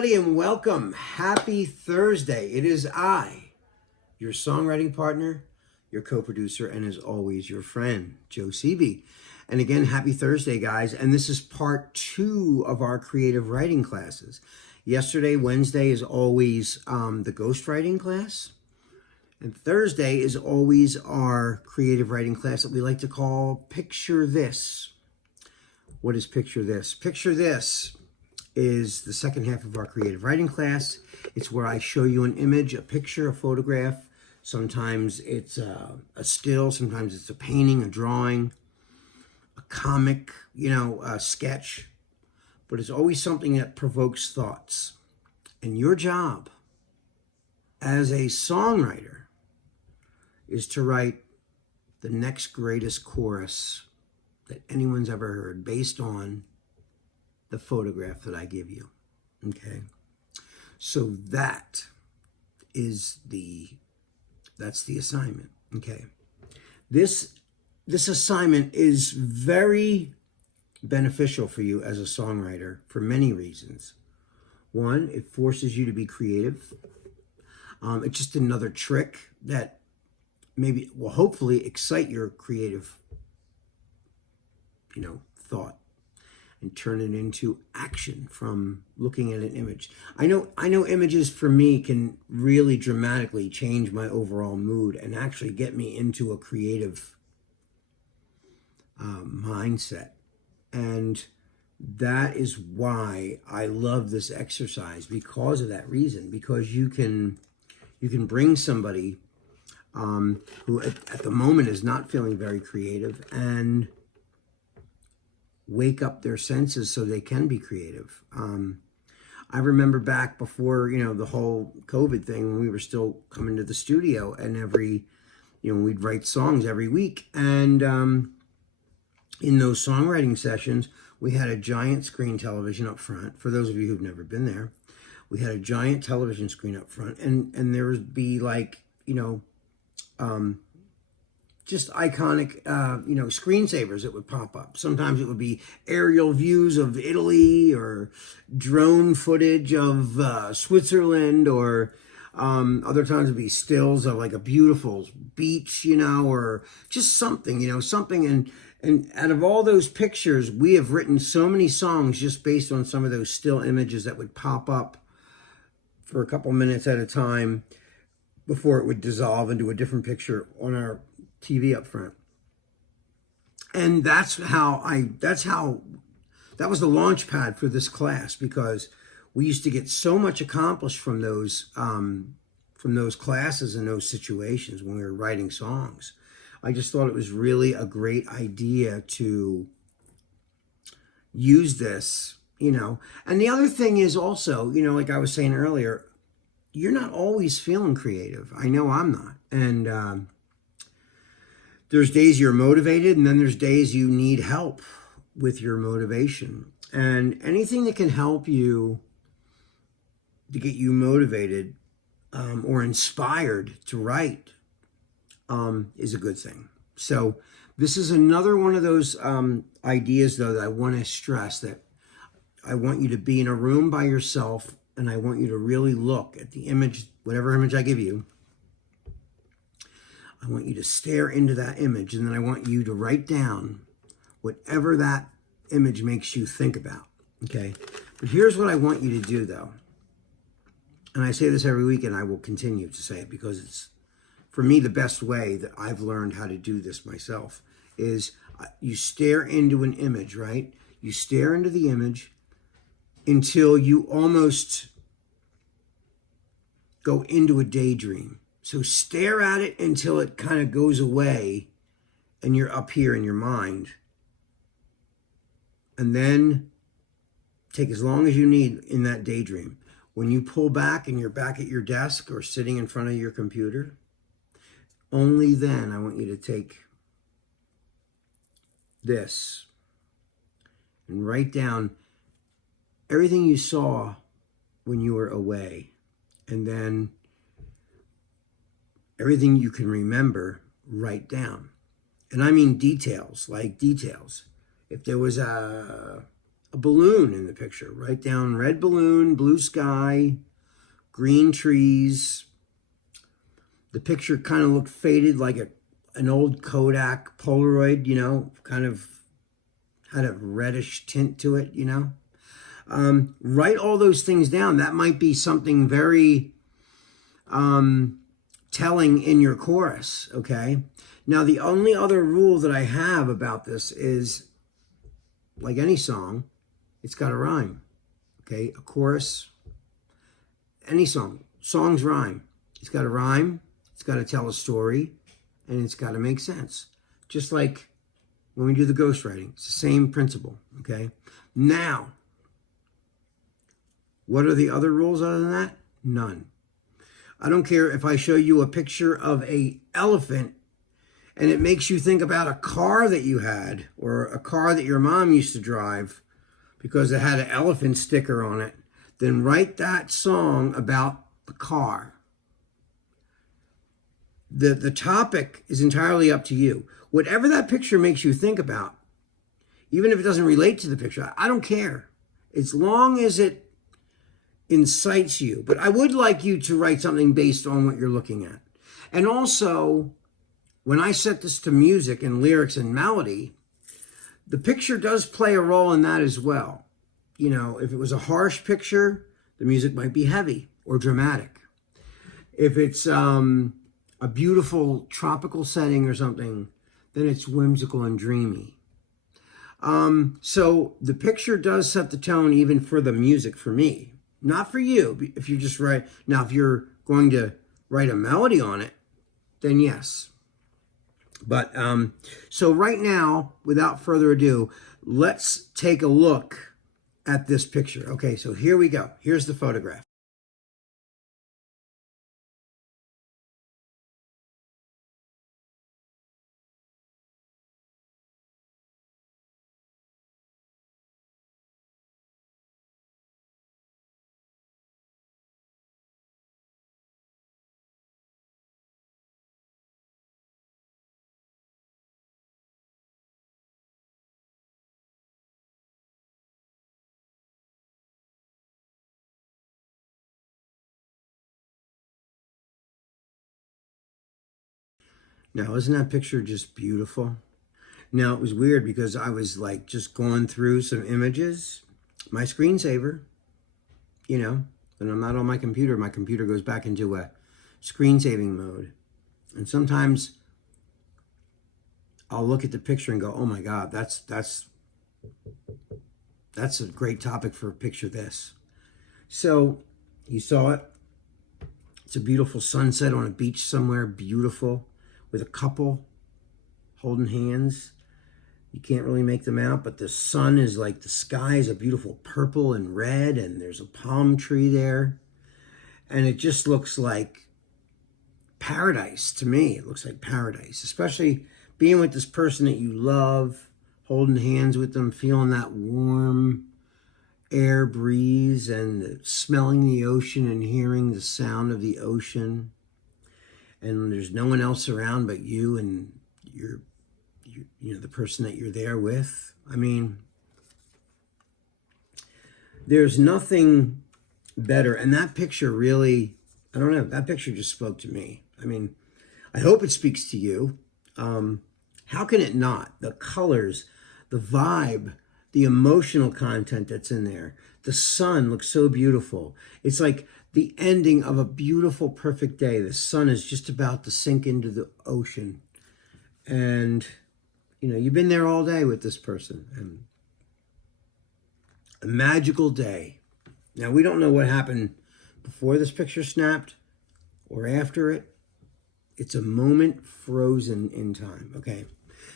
everybody, and welcome. Happy Thursday. It is I, your songwriting partner, your co-producer, and as always, your friend, Joe Seavey. And again, happy Thursday, guys. And this is part 2 of our creative writing classes. Yesterday, Wednesday, is always the ghostwriting class. And Thursday is always our creative writing class that we like to call Picture This. What is Picture This? Picture This is the second half of our creative writing class. It's where I show you an image, a picture, a photograph. Sometimes it's a still, sometimes it's a painting, a drawing, a comic, a sketch. But it's always something that provokes thoughts. And your job as a songwriter is to write the next greatest chorus that anyone's ever heard based on the photograph that I give you. Okay, so that's the assignment. Okay, this assignment is very beneficial for you as a songwriter for many reasons. One, it forces you to be creative. It's just another trick that maybe will hopefully excite your creative thought and turn it into action from looking at an image. I know images for me can really dramatically change my overall mood and actually get me into a creative mindset. And that is why I love this exercise, because of that reason, because you can bring somebody who at the moment is not feeling very creative and wake up their senses so they can be creative. I remember back before, the whole COVID thing, when we were still coming to the studio, and we'd write songs every week. And in those songwriting sessions, we had a giant screen television up front. For those of you who've never been there, we had a giant television screen up front, and there would be just iconic, screensavers that would pop up. Sometimes it would be aerial views of Italy or drone footage of Switzerland, or other times it would be stills of like a beautiful beach, or just something, something. And out of all those pictures, we have written so many songs just based on some of those still images that would pop up for a couple minutes at a time before it would dissolve into a different picture on our TV up front. And that was the launch pad for this class, because we used to get so much accomplished from those classes and those situations when we were writing songs. I just thought it was really a great idea to use this, And the other thing is also, like I was saying earlier, you're not always feeling creative. I know I'm not. And there's days you're motivated, and then there's days you need help with your motivation. And anything that can help you to get you motivated or inspired to write is a good thing. So this is another one of those ideas, though, that I want to stress, that I want you to be in a room by yourself, and I want you to really look at the image, whatever image I give you. I want you to stare into that image, and then I want you to write down whatever that image makes you think about, okay? But here's what I want you to do, though. And I say this every week, and I will continue to say it, because it's, for me, the best way that I've learned how to do this myself is you stare into an image, right? You stare into the image until you almost go into a daydream. So stare at it until it kind of goes away and you're up here in your mind. And then take as long as you need in that daydream. When you pull back and you're back at your desk or sitting in front of your computer, only then I want you to take this and write down everything you saw when you were away. And then everything you can remember, write down. And I mean details, like details. If there was a a balloon in the picture. Write down red balloon, blue sky, green trees. The picture kind of looked faded like an old Kodak Polaroid, you know, kind of had a reddish tint to it, you know. Write all those things down. That might be something very telling in your chorus, okay? Now, the only other rule that I have about this is, like any song, it's got to rhyme, okay? A chorus, any song, songs rhyme. It's got to rhyme, it's got to tell a story, and it's got to make sense. Just like when we do the ghostwriting, it's the same principle, okay? Now, what are the other rules other than that? None. I don't care if I show you a picture of an elephant and it makes you think about a car that you had or a car that your mom used to drive because it had an elephant sticker on it, then write that song about the car. The topic is entirely up to you. Whatever that picture makes you think about, even if it doesn't relate to the picture, I don't care. As long as it incites you. But I would like you to write something based on what you're looking at. And also, when I set this to music and lyrics and melody, the picture does play a role in that as well. You know, if it was a harsh picture, the music might be heavy or dramatic. If it's a beautiful tropical setting or something, then it's whimsical and dreamy. So the picture does set the tone even for the music for me. Not for you, if you just write. Now, if you're going to write a melody on it, then yes. But so right now, without further ado, let's take a look at this picture. Okay, so here we go. Here's the photograph. Now, isn't that picture just beautiful? Now, it was weird because I was like just going through some images. My screensaver, you know, when I'm not on my computer goes back into a screen saving mode. And sometimes I'll look at the picture and go, oh my God, that's a great topic for picture this. So you saw it. It's a beautiful sunset on a beach somewhere, beautiful, with a couple holding hands. You can't really make them out, but the sun is like, the sky is a beautiful purple and red, and there's a palm tree there. And it just looks like paradise to me. It looks like paradise, especially being with this person that you love, holding hands with them, feeling that warm air breeze and smelling the ocean and hearing the sound of the ocean. And there's no one else around but you and you know, the person that you're there with. I mean, there's nothing better. And that picture really, I don't know, that picture just spoke to me. I mean, I hope it speaks to you. How can it not? The colors, the vibe, the emotional content that's in there. The sun looks so beautiful. It's like the ending of a beautiful, perfect day. The sun is just about to sink into the ocean. And, you know, you've been there all day with this person. And a magical day. Now, we don't know what happened before this picture snapped or after it. It's a moment frozen in time, okay?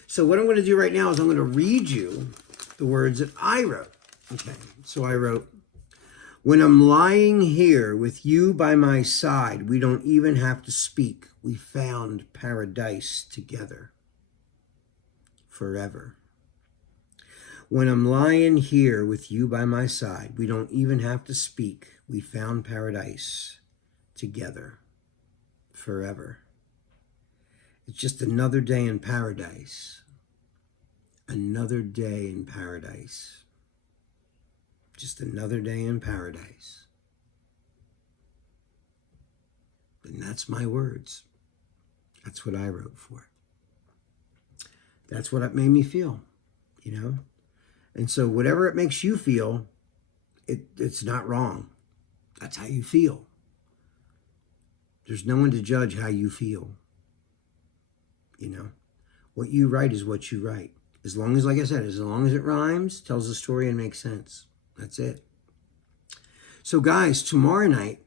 So what I'm going to do right now is I'm going to read you the words that I wrote. Okay, so I wrote, when I'm lying here with you by my side, we don't even have to speak. We found paradise together forever. When I'm lying here with you by my side, we don't even have to speak. We found paradise together forever. It's just another day in paradise. Another day in paradise. Just another day in paradise. And that's my words. That's what I wrote for it. That's what it made me feel, you know? And so whatever it makes you feel, it's not wrong. That's how you feel. There's no one to judge how you feel. You know? What you write is what you write. As long as, like I said, as long as it rhymes, tells a story, and makes sense. That's it. So guys, tomorrow night,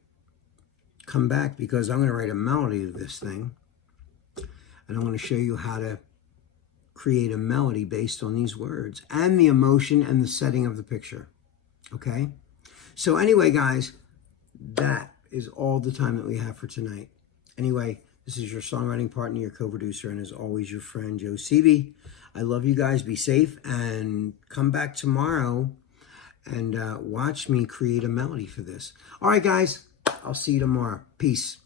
come back because I'm going to write a melody of this thing. And I'm going to show you how to create a melody based on these words and the emotion and the setting of the picture. Okay? So anyway, guys, that is all the time that we have for tonight. Anyway, this is your songwriting partner, your co-producer, and as always, your friend, Joe Seavey. I love you guys. Be safe and come back tomorrow and watch me create a melody for this. All right, guys. I'll see you tomorrow. Peace.